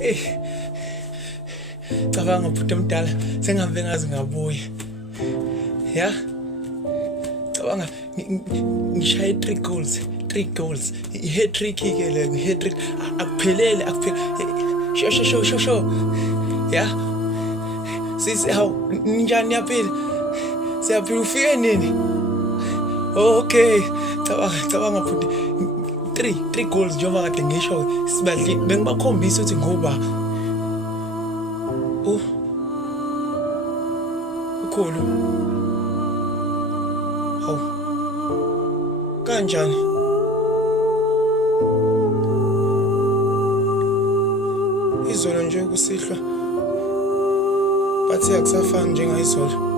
Hey, cabanga bhuti omdala sengabe ngazi ngabuya. Ya? Cabanga ngishaya 3 goals. I-hat-trick ke le, i-hat-trick akuphelele. Sho. Ya? Sisi hawu njani yaphila? Siyaphila ufike nini? Okay. Cabanga bhuti 3 goals njengoba kade ngisho sibadli bengibakhombisa ukuthi ngoba ukhulu hawu kanjani izolo nje kusihlwa bathi akusafani njengayizolo.